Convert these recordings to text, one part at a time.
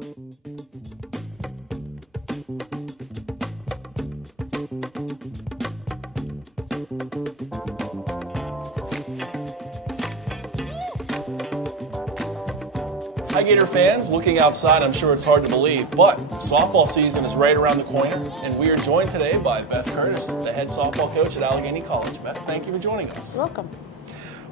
Hi Gator fans, looking outside, I'm sure it's hard to believe, but softball season is right around the corner, and we are joined today by Beth Curtiss, the head softball coach at Allegheny College. Beth, thank you for joining us. You're welcome.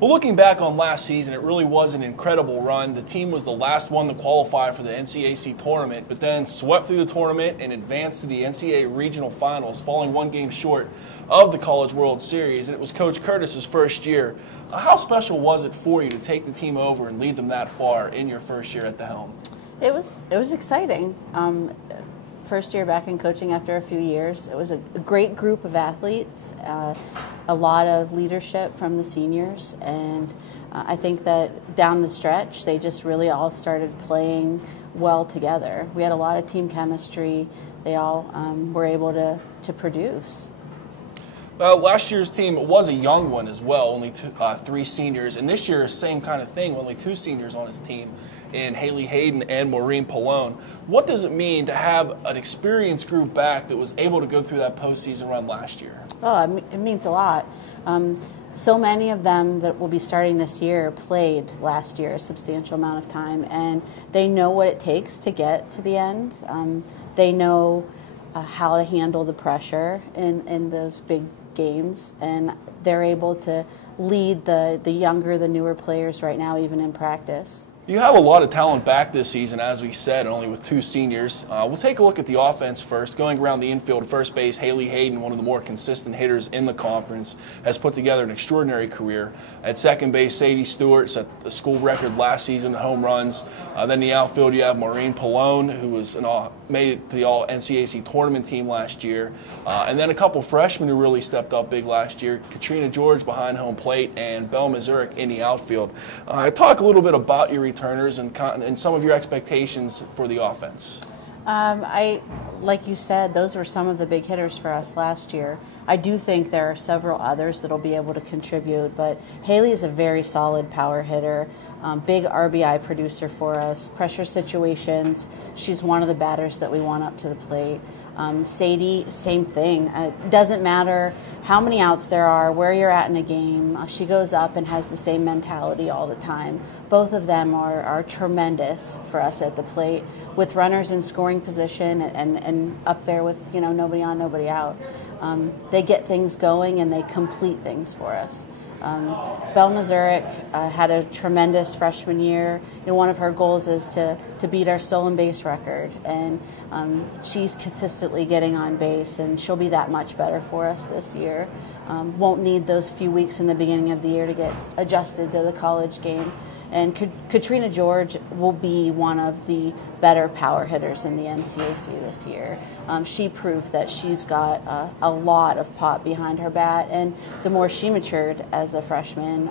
Well, looking back on last season, it really was an incredible run. The team was the last one to qualify for the NCAC tournament, but then swept through the tournament and advanced to the NCAA regional finals, falling one game short of the College World Series. And it was Coach Curtiss's first year. How special was it for you to take the team over and lead them that far in your first year at the helm? It was exciting. First year back in coaching after a few years. It was a great group of athletes, a lot of leadership from the seniors, and I think that down the stretch they just really all started playing well together. We had a lot of team chemistry. They all were able to produce. Well, last year's team was a young one as well, only three seniors. And this year, same kind of thing, only two seniors on his team, in Haley Hayden and Maureen Pallone. What does it mean to have an experienced group back that was able to go through that postseason run last year? Oh, it means a lot. So many of them that will be starting this year played last year a substantial amount of time, and they know what it takes to get to the end. They know how to handle the pressure in those big games, and they're able to lead the younger, the newer players right now, even in practice. You have a lot of talent back this season, as we said, only with two seniors. We'll take a look at the offense first. Going around the infield, first base, Haley Hayden, one of the more consistent hitters in the conference, has put together an extraordinary career. At second base, Sadie Stewart set the school record last season in home runs. Then the outfield, you have Maureen Pallone, who was made it to the All-NCAC tournament team last year. And then a couple freshmen who really stepped up big last year, Katrina George behind home plate and Belle Mazurek in the outfield. Talk a little bit about your returners and some of your expectations for the offense. Like you said, those were some of the big hitters for us last year. I do think there are several others that will be able to contribute, but Haley is a very solid power hitter, big RBI producer for us. Pressure situations, she's one of the batters that we want up to the plate. Sadie, same thing. It doesn't matter how many outs there are, where you're at in a game. She goes up and has the same mentality all the time. Both of them are tremendous for us at the plate, with runners in scoring position and up there with nobody on, nobody out. They get things going and they complete things for us. Belle Mazurek had a tremendous freshman year. One of her goals is to beat our stolen base record, and she's consistently getting on base, and she'll be that much better for us this year. Won't need those few weeks in the beginning of the year to get adjusted to the college game. And Katrina George will be one of the better power hitters in the NCAC this year. She proved that she's got a lot of pop behind her bat, and the more she matured as a freshman,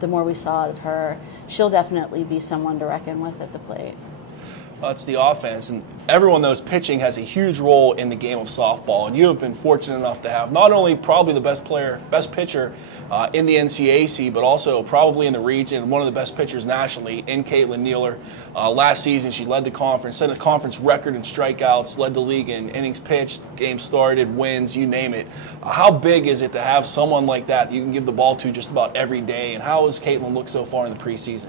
the more we saw out of her. She'll definitely be someone to reckon with at the plate. It's the offense, and everyone knows pitching has a huge role in the game of softball, and you have been fortunate enough to have not only probably the best pitcher in the NCAC, but also probably in the region, one of the best pitchers nationally in Caitlin Nealer. Last season, she led the conference, set a conference record in strikeouts, led the league in innings pitched, games started, wins, you name it. How big is it to have someone like that you can give the ball to just about every day, and how has Caitlin looked so far in the preseason?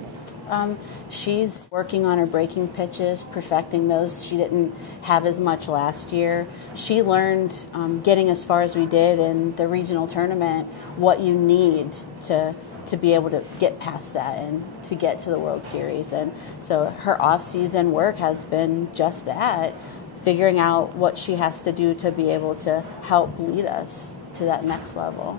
She's working on her breaking pitches, perfecting those. She didn't have as much last year. She learned, getting as far as we did in the regional tournament, what you need to be able to get past that and to get to the World Series. And so her off-season work has been just that, figuring out what she has to do to be able to help lead us to that next level.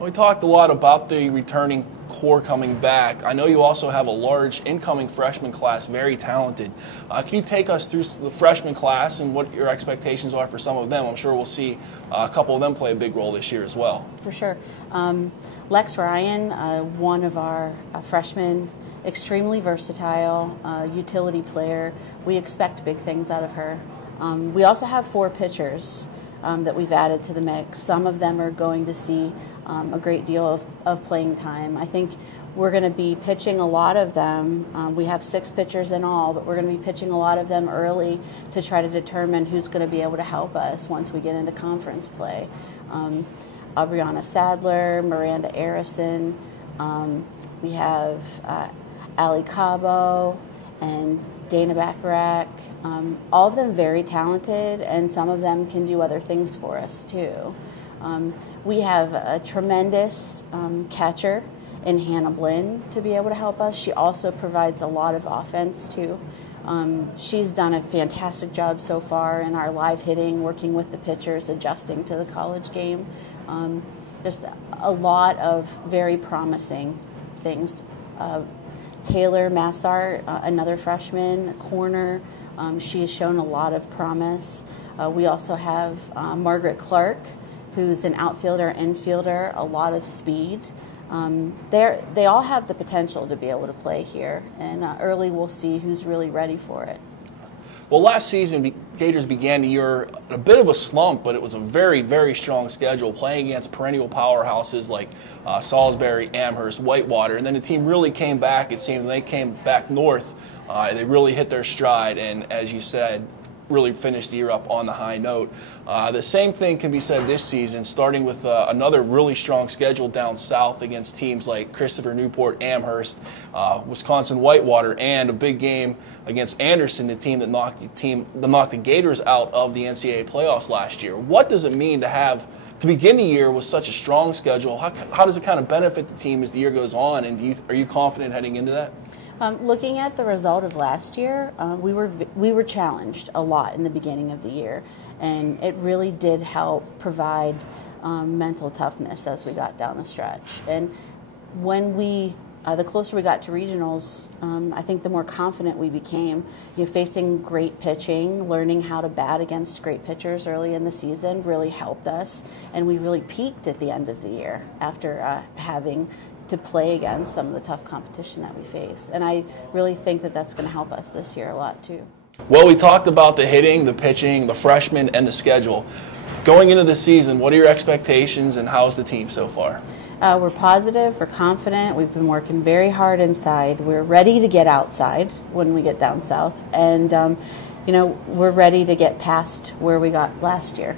We talked a lot about the returning core coming back. I know you also have a large incoming freshman class, very talented. Can you take us through the freshman class and what your expectations are for some of them? I'm sure we'll see a couple of them play a big role this year as well. For sure. Lex Ryan, one of our freshmen, extremely versatile, utility player. We expect big things out of her. We also have 4 pitchers. that we've added to the mix. Some of them are going to see a great deal of playing time. I think we're going to be pitching a lot of them. We have 6 pitchers in all, but we're going to be pitching a lot of them early to try to determine who's going to be able to help us once we get into conference play. Aubriana Sadler, Miranda Arison, we have Ali Cabo and Dana Bacharach, all of them very talented, and some of them can do other things for us too. We have a tremendous catcher in Hannah Blinn to be able to help us. She also provides a lot of offense too. She's done a fantastic job so far in our live hitting, working with the pitchers, adjusting to the college game. Just a lot of very promising things. Taylor Massart, another freshman corner, she has shown a lot of promise. We also have Margaret Clark, who's an outfielder, infielder, a lot of speed. They all have the potential to be able to play here, and early we'll see who's really ready for it. Well, last season, Gators began the year a bit of a slump, but it was a very, very strong schedule, playing against perennial powerhouses like Salisbury, Amherst, Whitewater, and then the team really came back. It seemed they came back north. They really hit their stride, and as you said, really finished the year up on the high note. The same thing can be said this season, starting with another really strong schedule down south against teams like Christopher Newport, Amherst, Wisconsin Whitewater, and a big game against Anderson, the team that knocked the Gators out of the NCAA playoffs last year. What does it mean to begin the year with such a strong schedule? How does it kind of benefit the team as the year goes on, and are you confident heading into that? Looking at the result of last year, we were challenged a lot in the beginning of the year, and it really did help provide mental toughness as we got down the stretch. And when the closer we got to regionals, I think the more confident we became. Facing great pitching, learning how to bat against great pitchers early in the season really helped us, and we really peaked at the end of the year after having to play against some of the tough competition that we face. And I really think that that's going to help us this year a lot too. Well, we talked about the hitting, the pitching, the freshmen, and the schedule. Going into the season, what are your expectations, and how's the team so far? We're positive, we're confident, we've been working very hard inside. We're ready to get outside when we get down south, and we're ready to get past where we got last year.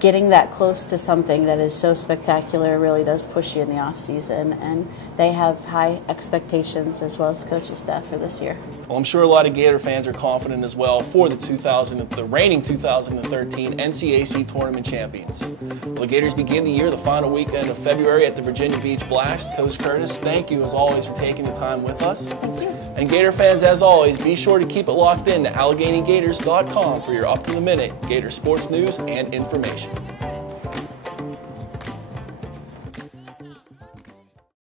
Getting that close to something that is so spectacular really does push you in the off season, and they have high expectations as well as the coaching staff for this year. Well, I'm sure a lot of Gator fans are confident as well for the reigning 2013 NCAC tournament champions. Well, the Gators begin the year the final weekend of February at the Virginia Beach Blast. Coach Curtiss, thank you as always for taking the time with us. Thank you. And Gator fans, as always, be sure to keep it locked in to AlleghenyGators.com for your up-to-the-minute Gator sports news and information.